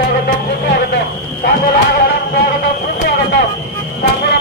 போகட்டும் போகட்டும் தாங்களாக போகட்டும் போகட்டும்